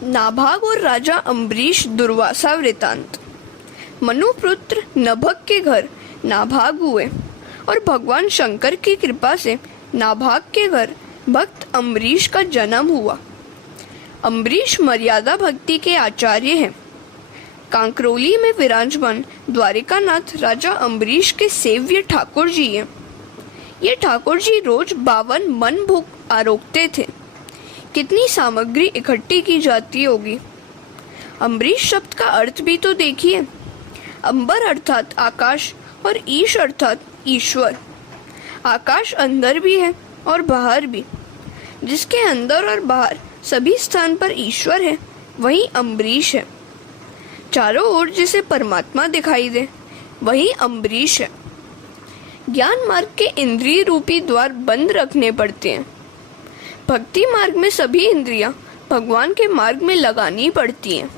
नाभाग और राजा अम्बरीश दुर्वासा वृतांत। मनुपुत्र नभग के घर नाभाग हुए और भगवान शंकर की कृपा से नाभाग के घर भक्त अम्बरीश का जन्म हुआ। अम्बरीश मर्यादा भक्ति के आचार्य हैं। कांकरोली में विराजमान द्वारिकानाथ राजा अम्बरीश के सेव्य ठाकुर जी हैं। ये ठाकुर जी रोज 52 मन भूख आरोगते थे। कितनी सामग्री इकट्ठी की जाती होगी। अम्बरीश शब्द का अर्थ भी तो देखिए। अंबर अर्थात आकाश और ईश अर्थात ईश्वर। आकाश अंदर भी है और बाहर भी। जिसके अंदर और बाहर सभी स्थान पर ईश्वर है, वही अम्बरीश है। चारों ओर जिसे परमात्मा दिखाई दे, वही अम्बरीश है। ज्ञान मार्ग के इंद्रिय रूपी द्वार बंद रखने पड़ते हैं। भक्ति मार्ग में सभी इंद्रियां भगवान के मार्ग में लगानी पड़ती हैं।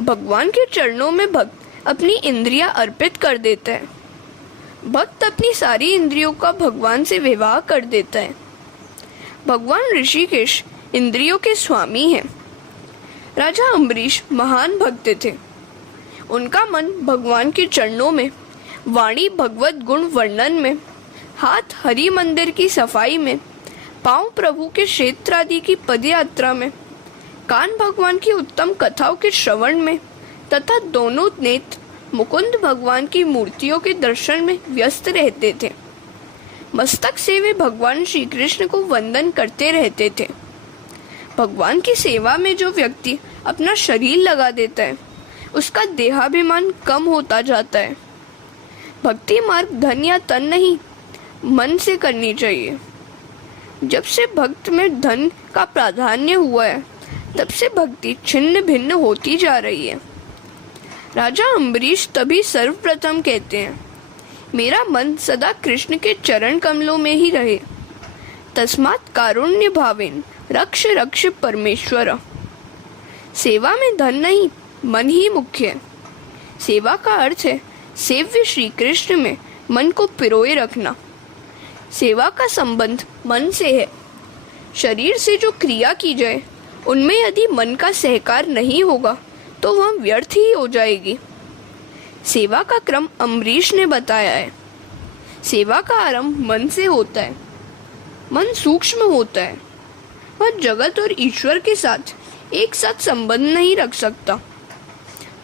भगवान के चरणों में भक्त अपनी इंद्रियां अर्पित कर देता है। भक्त अपनी सारी इंद्रियों का भगवान से विवाह कर देता है। भगवान ऋषिकेश इंद्रियों के स्वामी हैं। राजा अम्बरीश महान भक्त थे। उनका मन भगवान के चरणों में, वाणी भगवत गुण वर्णन में, हाथ हरि मंदिर की सफाई में, पांव प्रभु के क्षेत्र आदि की पदयात्रा में, कान भगवान की उत्तम कथाओं के श्रवण में तथा दोनों नेत्र मुकुंद भगवान की मूर्तियों के दर्शन में व्यस्त रहते थे। मस्तक से वे भगवान श्री कृष्ण को वंदन करते रहते थे। भगवान की सेवा में जो व्यक्ति अपना शरीर लगा देता है, उसका देहाभिमान कम होता जाता है। भक्ति मार्ग धन या तन नहीं, मन से करनी चाहिए। जब से भक्त में धन का प्राधान्य हुआ है, तब से भक्ति छिन्न भिन्न होती जा रही है। राजा अम्बरीश तभी सर्वप्रथम कहते हैं, मेरा मन सदा कृष्ण के चरण कमलों में ही रहे। तस्मात् कारुण्य भावेन रक्ष रक्ष परमेश्वर। सेवा में धन नहीं, मन ही मुख्य है। सेवा का अर्थ है सेव्य श्री कृष्ण में मन को पिरोए रखना। सेवा का संबंध मन से है। शरीर से जो क्रिया की जाए, उनमें यदि मन का सहकार नहीं होगा तो वह व्यर्थ ही हो जाएगी। सेवा का क्रम अम्बरीश ने बताया है। सेवा का आरंभ मन से होता है। मन सूक्ष्म होता है। वह जगत और ईश्वर के साथ एक साथ संबंध नहीं रख सकता।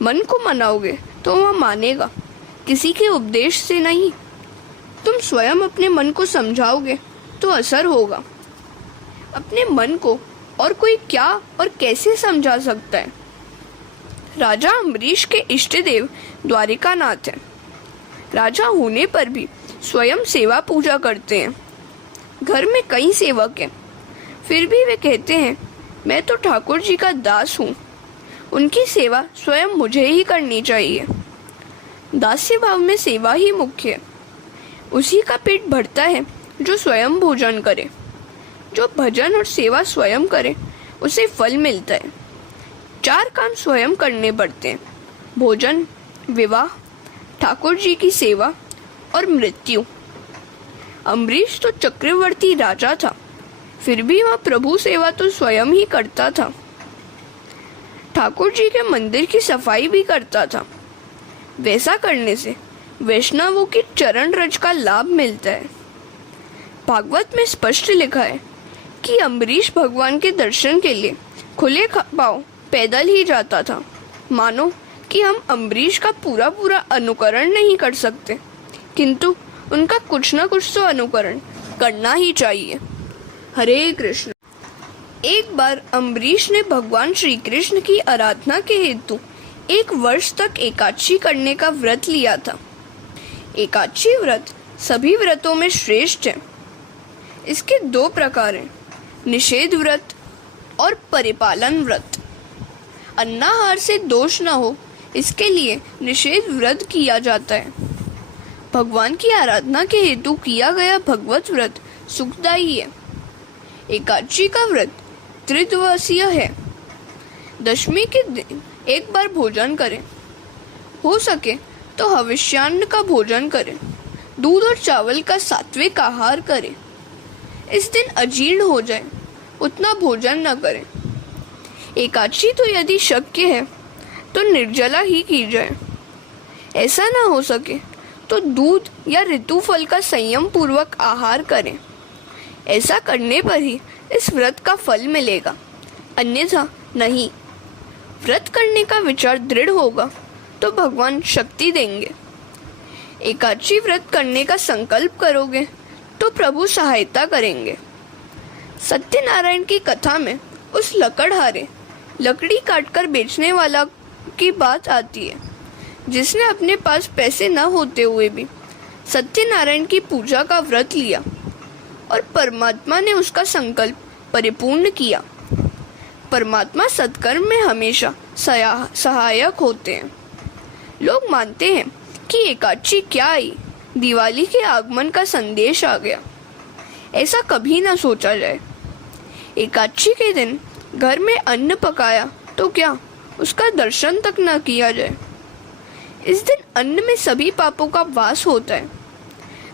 मन को मनाओगे तो वह मानेगा, किसी के उपदेश से नहीं। तुम स्वयं अपने मन को समझाओगे तो असर होगा। अपने मन को और कोई क्या और कैसे समझा सकता है। राजा अम्बरीश के इष्ट देव द्वारिकानाथ हैं। राजा होने पर भी स्वयं सेवा पूजा करते हैं। घर में कई सेवक हैं, फिर भी वे कहते हैं, मैं तो ठाकुर जी का दास हूँ, उनकी सेवा स्वयं मुझे ही करनी चाहिए। दास्य भाव में सेवा ही मुख्य है। उसी का पेट भरता है जो स्वयं भोजन करे। जो भजन और सेवा स्वयं करे, उसे फल मिलता है। 4 काम स्वयं करने पड़ते हैं: भोजन, विवाह, ठाकुर जी की सेवा और मृत्यु। अम्बरीश तो चक्रवर्ती राजा था, फिर भी वह प्रभु सेवा तो स्वयं ही करता था। ठाकुर जी के मंदिर की सफाई भी करता था। वैसा करने से वैष्णवों की चरण रज का लाभ मिलता है। भागवत में स्पष्ट लिखा है कि अम्बरीश भगवान के दर्शन के लिए खुले पांव पैदल ही जाता था। मानो कि हम अम्बरीश का पूरा अनुकरण नहीं कर सकते, किंतु उनका कुछ न कुछ तो अनुकरण करना ही चाहिए। हरे कृष्ण। एक बार अम्बरीश ने भगवान श्री कृष्ण की आराधना के हेतु 1 वर्ष तक एकादशी करने का व्रत लिया था। एकादशी व्रत सभी व्रतों में श्रेष्ठ है। इसके 2 प्रकार हैं, निषेध व्रत और परिपालन व्रत। अन्नाहार से दोष न हो, इसके लिए निषेध व्रत किया जाता है। भगवान की आराधना के हेतु किया गया भगवत व्रत सुखदायी है। एकादशी का व्रत त्रिदिवसीय है। दशमी के दिन एक बार भोजन करें। हो सके तो हविष्यान्न का भोजन करें। दूध और चावल का सात्विक आहार करें। इस दिन अजीर्ण हो जाए उतना भोजन न करें। एकादशी तो यदि शक्य है तो निर्जला ही की जाए। ऐसा ना हो सके तो दूध या ऋतुफल का संयम पूर्वक आहार करें। ऐसा करने पर ही इस व्रत का फल मिलेगा, अन्यथा नहीं। व्रत करने का विचार दृढ़ होगा तो भगवान शक्ति देंगे। एकादशी व्रत करने का संकल्प करोगे तो प्रभु सहायता करेंगे। सत्यनारायण की कथा में उस लकड़हारे लकड़ी काटकर बेचने वाला की बात आती है, जिसने अपने पास पैसे न होते हुए भी सत्यनारायण की पूजा का व्रत लिया और परमात्मा ने उसका संकल्प परिपूर्ण किया। परमात्मा सत्कर्म में हमेशा सहायक होते हैं। लोग मानते हैं कि एकादशी क्या आई, दिवाली के आगमन का संदेश आ गया। ऐसा कभी ना सोचा जाए। एकादशी के दिन घर में अन्न पकाया तो क्या उसका दर्शन तक न किया जाए। इस दिन अन्न में सभी पापों का वास होता है।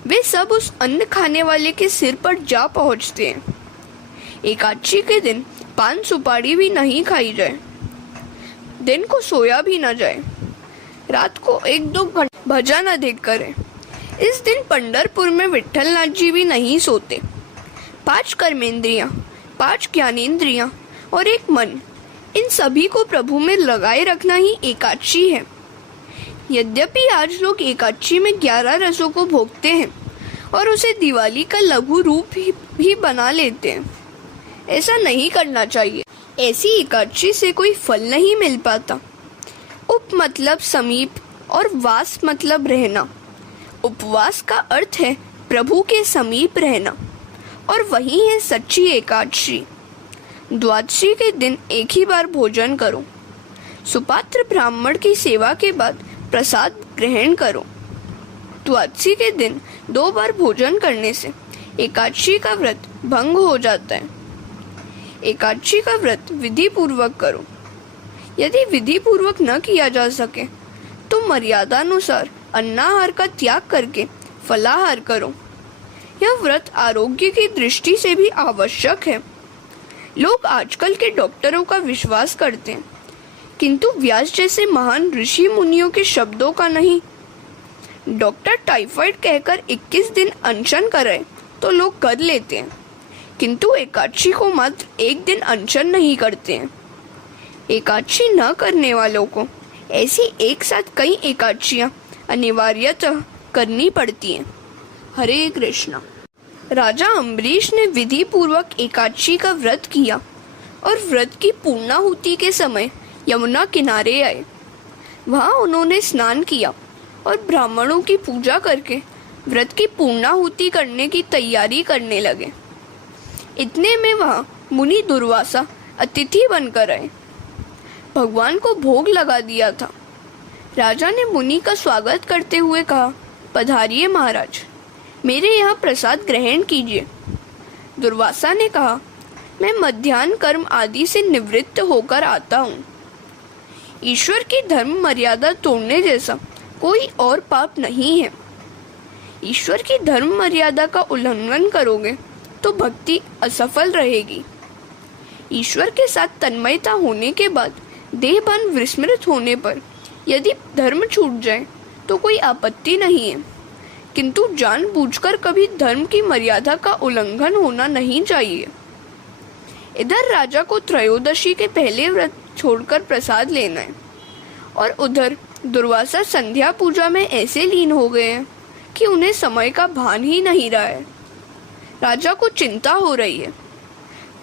वे सब उस अन्न खाने वाले के सिर पर जा पहुंचते हैं। एकादशी के दिन पान सुपारी भी नहीं खाई जाए। दिन को सोया भी न जाए। रात को 1-2 घंटे भजन अधिक करें। इस दिन पंढरपुर में विठलनाथ जी भी नहीं सोते। 5 कर्मेंद्रियां, 5 ज्ञानेंद्रियां और 1 मन, इन सभी को प्रभु में लगाए रखना ही एकादशी है। यद्यपि आज लोग एकादशी में 11 रसों को भोगते हैं और उसे दिवाली का लघु रूप भी बना लेते हैं। ऐसा नहीं करना चाहिए। ऐसी एकादशी से कोई फल नहीं मिल पाता। उप मतलब समीप और वास मतलब रहना। उपवास का अर्थ है प्रभु के समीप रहना और वही है सच्ची एकादशी। द्वादशी के दिन एक ही बार भोजन करो। सुपात्र ब्राह्मण की सेवा के बाद प्रसाद ग्रहण करो। द्वादशी के दिन 2 बार भोजन करने से एकादशी का व्रत भंग हो जाता है। एकादशी का व्रत विधि पूर्वक करो। यदि विधि पूर्वक न किया जा सके तो मर्यादानुसार अन्नाहार का त्याग करके फलाहार करो। यह व्रत आरोग्य की दृष्टि से भी आवश्यक है। लोग आजकल के डॉक्टरों का विश्वास करते हैं, किंतु व्यास जैसे महान ऋषि मुनियों के शब्दों का नहीं। डॉक्टर टाइफाइड कहकर 21 दिन अनशन कराए तो लोग कर लेते हैं, किंतु एकादशी को मात्र 1 दिन अनशन नहीं करते हैं। एकादशी न करने वालों को ऐसी एक साथ कई एकादशियां अनिवार्यतः करनी पड़ती हैं। हरे कृष्णा। राजा अम्बरीश ने विधि पूर्वक एकादशी का व्रत किया और व्रत की पूर्णाहुति के समय यमुना किनारे आए। वहां उन्होंने स्नान किया और ब्राह्मणों की पूजा करके व्रत की पूर्णाहुति करने की तैयारी करने लगे। इतने में वहां मुनि दुर्वासा अतिथि बनकर आए। भगवान को भोग लगा दिया था। राजा ने मुनि का स्वागत करते हुए कहा, पधारिए महाराज, मेरे यहाँ प्रसाद ग्रहण कीजिए। दुर्वासा ने कहा, मैं मध्याह्न कर्म आदि से निवृत्त होकर आता हूँ। ईश्वर की धर्म मर्यादा तोड़ने जैसा कोई और पाप नहीं है। ईश्वर की धर्म मर्यादा का उल्लंघन करोगे तो भक्ति असफल रहेगी। ईश्वर के साथ तन्मयता होने के बाद देहभान विस्मृत होने पर यदि धर्म छूट जाए तो कोई आपत्ति नहीं है, किंतु जानबूझकर कभी धर्म की मर्यादा का उल्लंघन होना नहीं चाहिए। इधर राजा को त्रयोदशी के पहले व्रत छोड़कर प्रसाद लेना है और उधर दुर्वासा संध्या पूजा में ऐसे लीन हो गए हैं कि उन्हें समय का भान ही नहीं रहा है। राजा को चिंता हो रही है।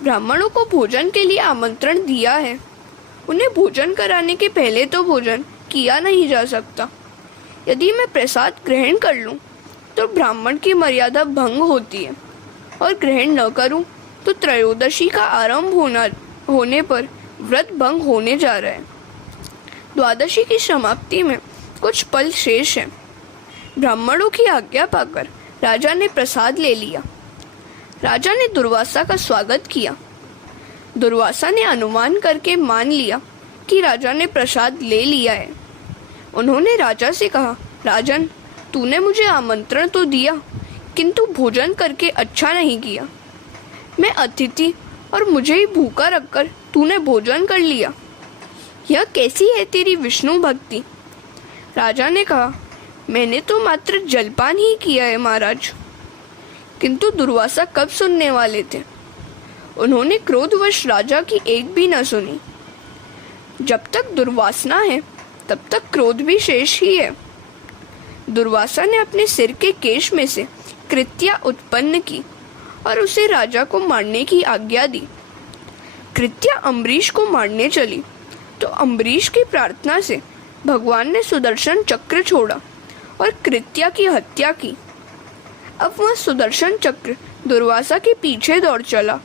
ब्राह्मणों को भोजन के लिए आमंत्रण दिया है, उन्हें भोजन कराने के पहले तो भोजन किया नहीं जा सकता। यदि मैं प्रसाद ग्रहण कर लूं तो ब्राह्मण की मर्यादा भंग होती है और ग्रहण न करूं तो त्रयोदशी का आरंभ होने पर व्रत भंग होने जा रहा है। द्वादशी की समाप्ति में कुछ पल शेष है। ब्राह्मणों की आज्ञा पाकर राजा ने प्रसाद ले लिया। राजा ने दुर्वासा का स्वागत किया। दुर्वासा ने अनुमान करके मान लिया कि राजा ने प्रसाद ले लिया है। उन्होंने राजा से कहा, राजन, तूने मुझे आमंत्रण तो दिया किंतु भोजन करके अच्छा नहीं किया। मैं अतिथि और मुझे ही भूखा रखकर तूने भोजन कर लिया। यह कैसी है तेरी विष्णु भक्ति? राजा ने कहा, मैंने तो मात्र जलपान ही किया है महाराज। किंतु दुर्वासा कब सुनने वाले थे? उन्होंने क्रोधवश राजा की एक भी न सुनी। जब तक दुर्वासना है तब तक क्रोध भी शेष ही है। दुर्वासा ने अपने सिर के केश में से कृत्या उत्पन्न की और उसे राजा को मारने की आज्ञा दी। कृत्या अम्बरीश को मारने चली तो अम्बरीश की प्रार्थना से भगवान ने सुदर्शन चक्र छोड़ा और कृत्या की हत्या की। अब वह सुदर्शन चक्र दुर्वासा के पीछे दौड़ चला।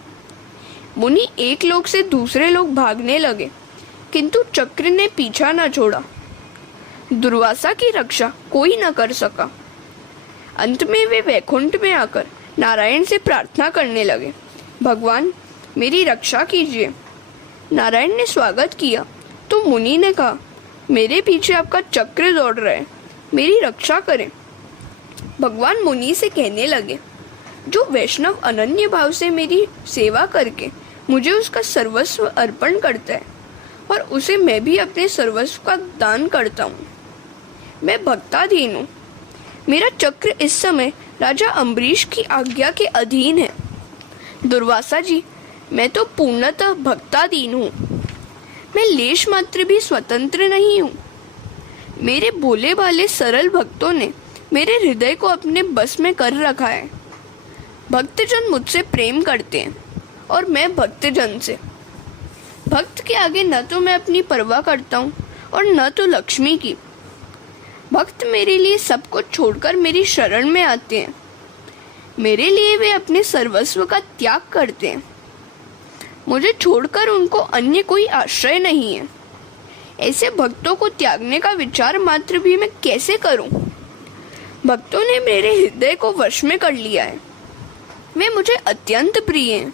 मुनि एक लोक से दूसरे लोक भागने लगे, किंतु चक्र ने पीछा न छोड़ा। दुर्वासा की रक्षा कोई न कर सका। अंत में वे वैकुंठ में आकर नारायण से प्रार्थना करने लगे, भगवान मेरी रक्षा कीजिए। नारायण ने स्वागत किया तो मुनि ने कहा, मेरे पीछे आपका चक्र दौड़ रहा है, मेरी रक्षा करें। भगवान मुनि से कहने लगे, जो वैष्णव अनन्य भाव से मेरी सेवा करके मुझे उसका सर्वस्व अर्पण करता है और उसे मैं भी अपने सर्वस्व का दान करता हूँ, मैं भक्ताधीन हूँ। मेरा चक्र इस समय राजा अम्बरीश की आज्ञा के अधीन है। दुर्वासा जी, मैं तो पूर्णतः भक्ताधीन हूँ, मैं लेश मात्र भी स्वतंत्र नहीं हूँ। मेरे भोले भाले सरल भक्तों ने मेरे हृदय को अपने बस में कर रखा है। भक्तजन मुझसे प्रेम करते हैं और मैं भक्तजन से। भक्त के आगे न तो मैं अपनी परवाह करता हूँ और न तो लक्ष्मी की। भक्त मेरे लिए सब कुछ छोड़कर मेरी शरण में आते हैं। मेरे लिए वे अपने सर्वस्व का त्याग करते हैं। मुझे छोड़कर उनको अन्य कोई आश्रय नहीं है। ऐसे भक्तों को त्यागने का विचार मात्र भी मैं कैसे करूं? भक्तों ने मेरे हृदय को वश में कर लिया है। वे मुझे अत्यंत प्रिय हैं।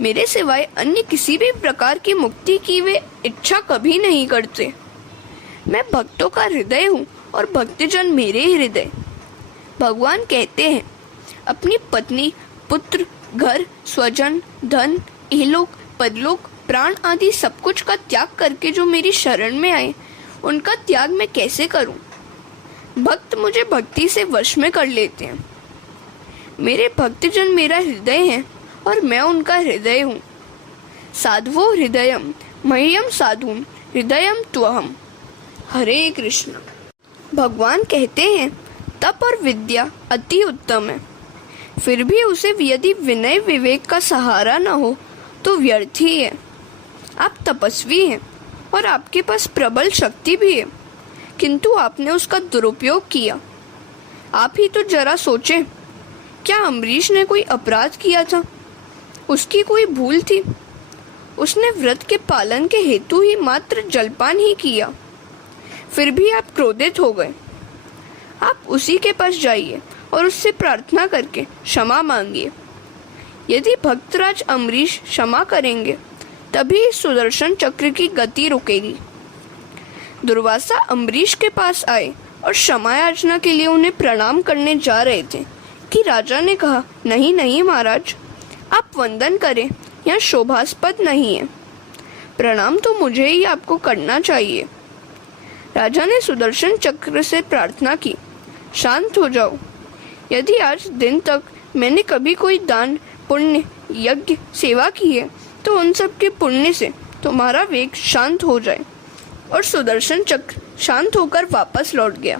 मेरे सिवाय अन्य किसी भी प्रकार की मुक्ति की वे इच्छा कभी नहीं करते। मैं भक्तों का हृदय हूँ और भक्तजन मेरे हृदय। भगवान कहते हैं, अपनी पत्नी, पुत्र, घर, स्वजन, धन, इहलोक, परलोक, प्राण आदि सब कुछ का त्याग करके जो मेरी शरण में आए, उनका त्याग मैं कैसे करूं? भक्त मुझे भक्ति से वश में कर लेते हैं। मेरे भक्तजन मेरा हृदय हैं और मैं उनका हृदय हूँ। साधवो हृदयम मह्यम साधुम हृदयम त्वहम। हरे कृष्ण। भगवान कहते हैं, तप और विद्या अति उत्तम है, फिर भी उसे यदि विनय विवेक का सहारा न हो तो व्यर्थ ही है। आप तपस्वी हैं और आपके पास प्रबल शक्ति भी है, किंतु आपने उसका दुरुपयोग किया। आप ही तो जरा सोचें, क्या अम्बरीश ने कोई अपराध किया था? उसकी कोई भूल थी? उसने व्रत के पालन के हेतु ही मात्र जलपान ही किया, फिर भी आप क्रोधित हो गए। आप उसी के पास जाइए और उससे प्रार्थना करके क्षमा मांगिए। यदि भक्तराज अम्बरीश क्षमा करेंगे तभी इस सुदर्शन चक्र की गति रुकेगी। दुर्वासा अम्बरीश के पास आए और क्षमा याचना के लिए उन्हें प्रणाम करने जा रहे थे कि राजा ने कहा, नहीं नहीं महाराज, आप वंदन करें, यह शोभास्पद नहीं है। प्रणाम तो मुझे ही आपको करना चाहिए। राजा ने सुदर्शन चक्र से प्रार्थना की, शांत हो जाओ। यदि आज दिन तक मैंने कभी कोई दान, पुण्य, यज्ञ, सेवा की है तो उन सब के पुण्य से तुम्हारा वेग शांत हो जाए। और सुदर्शन चक्र शांत होकर वापस लौट गया।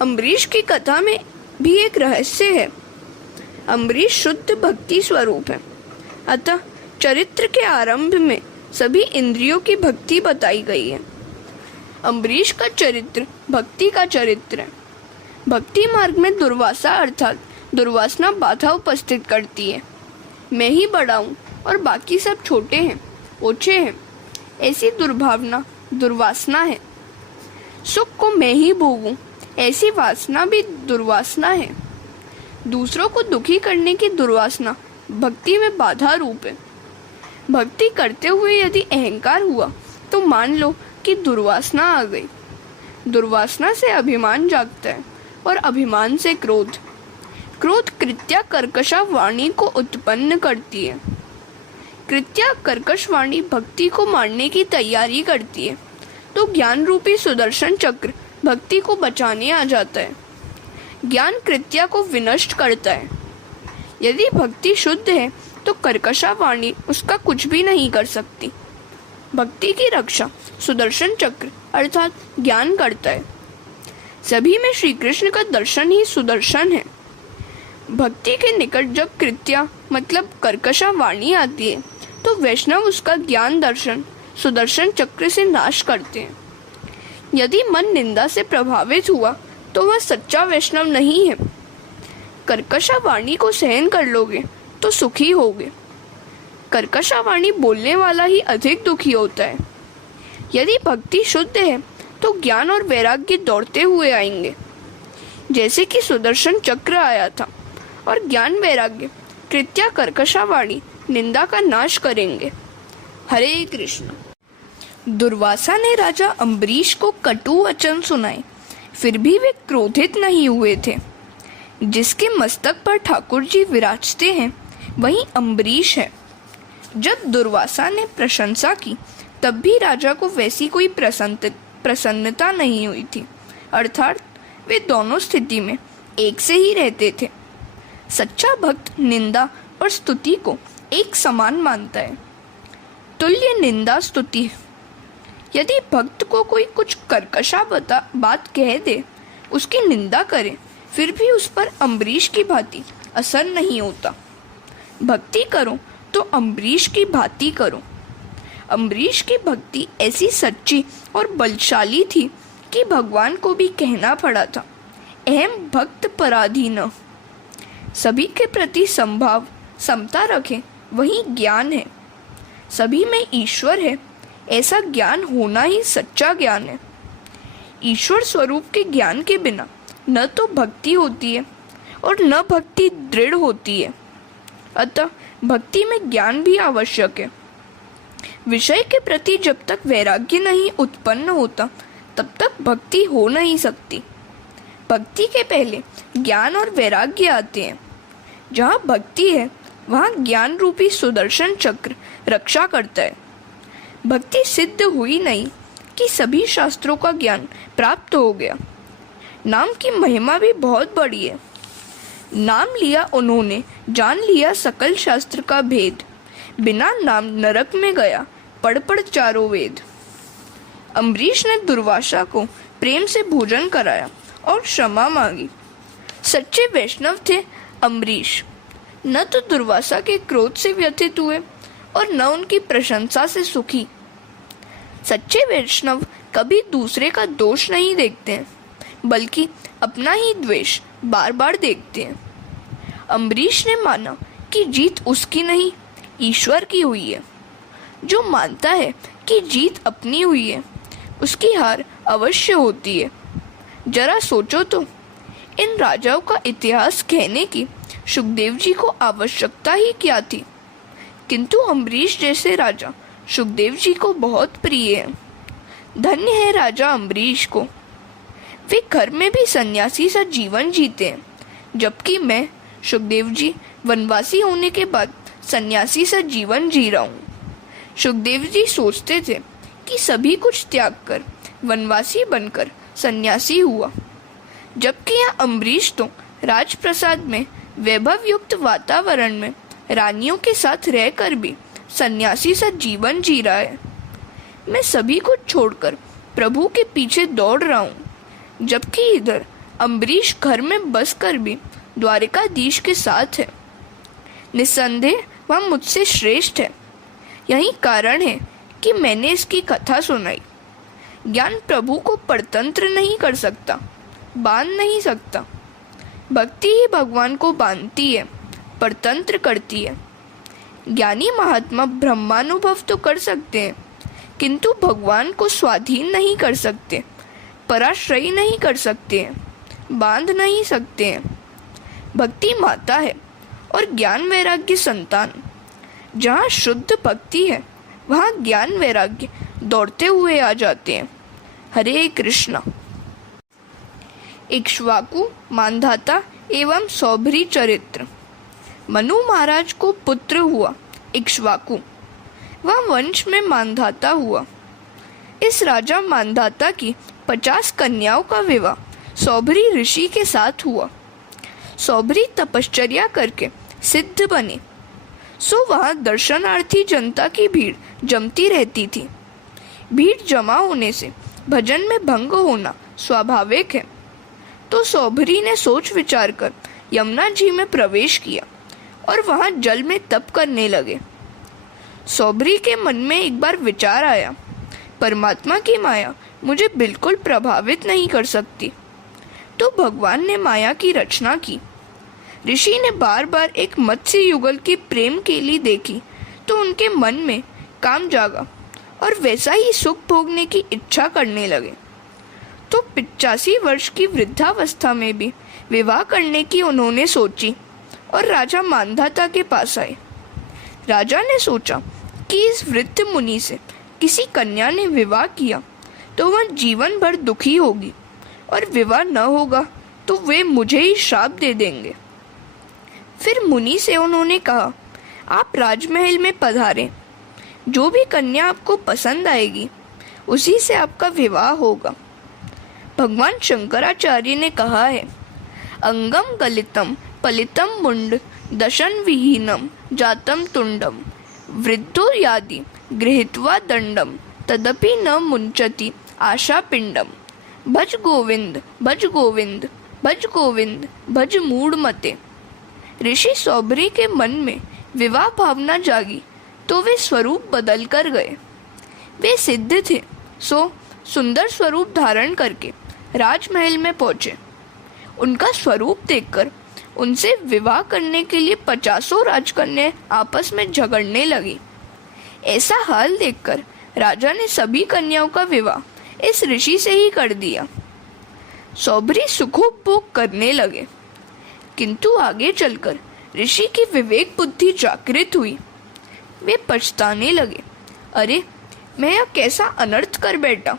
अम्बरीश की कथा में भी एक रहस्य है। अम्बरीश शुद्ध भक्ति स्वरूप है, अतः चरित्र के आरंभ में सभी इंद्रियों की भक्ति बताई गई है। अम्बरीश का चरित्र भक्ति का चरित्र है। भक्ति मार्ग में दुर्वासा अर्थात दुर्वासना बाधा उपस्थित करती है। मैं ही बड़ा हूँ और बाकी सब छोटे हैं, ओछे हैं, ऐसी दुर्भावना दुर्वासना है। सुख को मैं ही भोगूं, ऐसी वासना भी दुर्वासना है। दूसरों को दुखी करने की दुर्वासना भक्ति में बाधा रूप है। भक्ति करते हुए यदि अहंकार हुआ तो मान लो कि दुर्वासना आ गई। दुर्वासना से अभिमान जागता है और अभिमान से क्रोध। क्रोध कृत्या कर्कशा वाणी को उत्पन्न करती है। कृत्या कर्कशवाणी भक्ति को मारने की तैयारी करती है, तो ज्ञान रूपी सुदर्शन चक्र भक्ति को बचाने आ जाता है। ज्ञान कृत्या को विनष्ट करता है। यदि भक्ति शुद्ध है तो कर्कशवाणी उसका कुछ भी नहीं कर सकती। भक्ति की रक्षा सुदर्शन चक्र अर्थात ज्ञान करता है। सभी में श्री कृष्ण का दर्शन ही सुदर्शन है। भक्ति के निकट जब कृत्या मतलब कर्कशवाणी आती है तो वैष्णव उसका ज्ञान दर्शन सुदर्शन चक्र से नाश करते हैं। यदि मन निंदा से प्रभावित हुआ तो वह सच्चा वैष्णव नहीं है। कर्कशवाणी को सहन कर लोगे तो सुखी होगे। कर्कशवाणी बोलने वाला ही अधिक दुखी होता है। यदि भक्ति शुद्ध है तो ज्ञान और वैराग्य दौड़ते हुए आएंगे, जैसे कि सुदर्शन चक्र आया था, और ज्ञान वैराग्य कृत्या कर्कशवाणी निंदा का नाश करेंगे। हरे कृष्ण। दुर्वासा ने राजा अम्बरीश को कटु वचन सुनाए, फिर भी वे क्रोधित नहीं हुए थे। जिसके मस्तक पर ठाकुर जी विराजते हैं वही अम्बरीश है। जब दुर्वासा ने प्रशंसा की तब भी राजा को वैसी कोई प्रसन्नता नहीं हुई थी, अर्थात वे दोनों स्थिति में एक से ही रहते थे। सच्चा भक्त निंदा और स्तुति को एक समान मानता है। तुल्य निंदा स्तुति है। यदि भक्त को कोई कुछ कर्कशा बात कह दे, उसकी निंदा करे, फिर भी उस पर अम्बरीश की भांति असर नहीं होता। भक्ति करो तो अम्बरीश की भांति करो। अम्बरीश की भक्ति ऐसी सच्ची और बलशाली थी कि भगवान को भी कहना पड़ा था, अहम भक्त पराधीन। सभी के प्रति संभाव समता रखें, वही ज्ञान है। सभी में ईश्वर है, ऐसा ज्ञान होना ही सच्चा ज्ञान है। ईश्वर स्वरूप के ज्ञान के बिना न तो भक्ति होती है और न भक्ति दृढ़ होती है। अतः भक्ति में ज्ञान भी आवश्यक है। विषय के प्रति जब तक वैराग्य नहीं उत्पन्न होता तब तक भक्ति हो नहीं सकती। भक्ति के पहले ज्ञान और वैराग्य आते हैं। जहाँ भक्ति है वहाँ ज्ञान रूपी सुदर्शन चक्र रक्षा करता है। भक्ति सिद्ध हुई नहीं कि सभी शास्त्रों का ज्ञान प्राप्त हो गया। नाम की महिमा भी बहुत बड़ी है। नाम लिया उन्होंने, जान लिया सकल शास्त्र का भेद। बिना नाम नरक में गया, पढ़ पढ़ चारों वेद। अम्बरीश ने दुर्वासा को प्रेम से भोजन कराया और क्षमा मांगी। सच्चे वैष्णव थे अम्बरीश। न तो दुर्वासा के क्रोध से व्यथित हुए और न उनकी प्रशंसा से सुखी। सच्चे वैष्णव कभी दूसरे का दोष नहीं देखते हैं, बल्कि अपना ही द्वेष बार बार देखते हैं। अम्बरीश ने माना कि जीत उसकी नहीं, ईश्वर की हुई है। जो मानता है कि जीत अपनी हुई है, उसकी हार अवश्य होती है। जरा सोचो तो, इन राजाओं का इतिहास कहने की सुखदेव जी को आवश्यकता ही क्या थी, किंतु अम्बरीश जैसे राजा सुखदेव जी को बहुत प्रिय है। धन्य है राजा अम्बरीश को। वे घर में भी सन्यासी सा जीवन जीते हैं, जबकि मैं सुखदेव जी वनवासी होने के बाद सन्यासी सा जीवन जी रहा हूँ। सुखदेव जी सोचते थे कि सभी कुछ त्याग कर वनवासी बनकर सन्यासी हुआ, जबकि यहाँ अम्बरीश तो राजप्रसाद में वैभव युक्त वातावरण में रानियों के साथ रहकर भी सन्यासी सा जीवन जी रहा है। मैं सभी कुछ छोड़कर प्रभु के पीछे दौड़ रहा हूँ, जबकि इधर अम्बरीश घर में बस कर भी द्वारिकाधीश के साथ है। निस्संदेह वह मुझसे श्रेष्ठ है। यही कारण है कि मैंने इसकी कथा सुनाई। ज्ञान प्रभु को परतंत्र नहीं कर सकता, बांध नहीं सकता। भक्ति ही भगवान को बांधती है, परतंत्र करती है। ज्ञानी महात्मा ब्रह्मानुभव तो कर सकते हैं, किंतु भगवान को स्वाधीन नहीं कर सकते, पराश्रयी नहीं कर सकते हैं, बांध नहीं सकते हैं। भक्ति माता है और ज्ञान वैराग्य संतान। जहाँ शुद्ध भक्ति है वहाँ ज्ञान वैराग्य दौड़ते हुए आ जाते हैं। हरे कृष्णा। इक्ष्वाकु, मांधाता एवं सौभरी चरित्र। मनु महाराज को पुत्र हुआ इक्ष्वाकु, वह वंश में मानधाता हुआ। इस राजा मानधाता की 50 कन्याओं का विवाह सौभरी ऋषि के साथ हुआ। सौभरी तपश्चर्या करके सिद्ध बने, सो वहाँ दर्शनार्थी जनता की भीड़ जमती रहती थी। भीड़ जमा होने से भजन में भंग होना स्वाभाविक है, तो सौभरी ने सोच विचार कर यमुना जी में प्रवेश किया और वहाँ जल में तप करने लगे। सौभरी के मन में एक बार विचार आया, परमात्मा की माया मुझे बिल्कुल प्रभावित नहीं कर सकती। तो भगवान ने माया की रचना की। ऋषि ने बार बार एक मत्स्य युगल की प्रेम केली देखी तो उनके मन में काम जागा और वैसा ही सुख भोगने की इच्छा करने लगे। तो 85 वर्ष की वृद्धावस्था में भी विवाह करने की उन्होंने सोची और राजा मानधाता के पास आए। राजा ने सोचा कि इस वृद्ध मुनि से किसी कन्या ने विवाह किया तो वह जीवन भर दुखी होगी और विवाह न होगा तो वे मुझे ही श्राप दे देंगे। फिर मुनि से उन्होंने कहा, आप राजमहल में पधारें, जो भी कन्या आपको पसंद आएगी उसी से आपका विवाह होगा। भगवान शंकराचार्य ने कहा है, अंगम गलितम पलितम मुंड दशन विहीनम जातम तुंडम वृद्धो यादि गृहीत्वा दंडम तदपि न मुंचति आशा पिंडम भज गोविंद भज गोविंद भज गोविंद भज मूढ़ मते। ऋषि सौभरी के मन में विवाह भावना जागी तो वे स्वरूप बदल कर गए। वे सिद्ध थे, सो सुंदर स्वरूप धारण करके राजमहल में पहुंचे। उनका स्वरूप देखकर उनसे विवाह करने के लिए 50 राजकन्याएं आपस में झगड़ने लगी। ऐसा हाल देखकर राजा ने सभी कन्याओं का विवाह इस ऋषि से ही कर दिया। सौभरी सुखोपभोग करने लगे, किंतु आगे चलकर ऋषि की विवेक बुद्धि जागृत हुई। वे पछताने लगे, अरे मैं यह कैसा अनर्थ कर बैठा।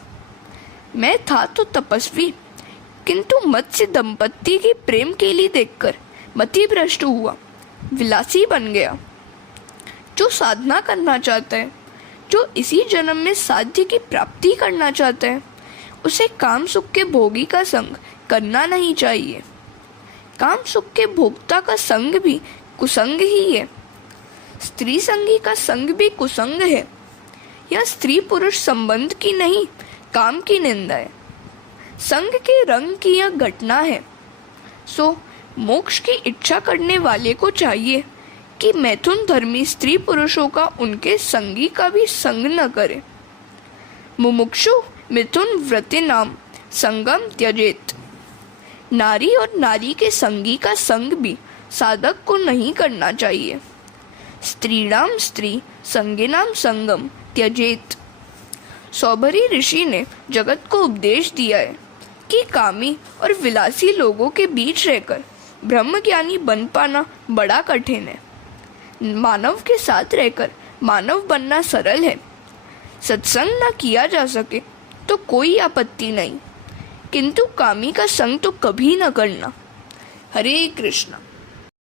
मैं था तो तपस्वी, किंतु मत्स्य दंपत्ति की प्रेम केली देखकर मति भ्रष्ट हुआ, विलासी बन गया। जो साधना करना चाहता है, जो इसी जन्म में साध्य की प्राप्ति करना चाहता है, उसे काम सुख के भोगी का संग करना नहीं चाहिए। काम सुख के भोक्ता का संग भी कुसंग ही है। स्त्री संगी का संग भी कुसंग है। यह स्त्री पुरुष संबंध की नहीं, काम की निंदा है। संग के रंग की यह घटना है। सो मोक्ष की इच्छा करने वाले को चाहिए कि मैथुन धर्मी स्त्री पुरुषों का उनके संगी का भी संग न करे। मुमुक्षु मिथुन व्रते नाम संगम त्यजेत। नारी और नारी के संगी का संग भी साधक को नहीं करना चाहिए। स्त्रीणाम स्त्री संगिनाम संगम त्यजेत। सौभरी ऋषि ने जगत को उपदेश दिया है कि कामी और विलासी लोगों के बीच रहकर ब्रह्मज्ञानी बन पाना बड़ा कठिन है। मानव के साथ रहकर मानव बनना सरल है। सत्संग न किया जा सके तो कोई आपत्ति नहीं, किंतु कामी का संग तो कभी न करना। हरे कृष्णा।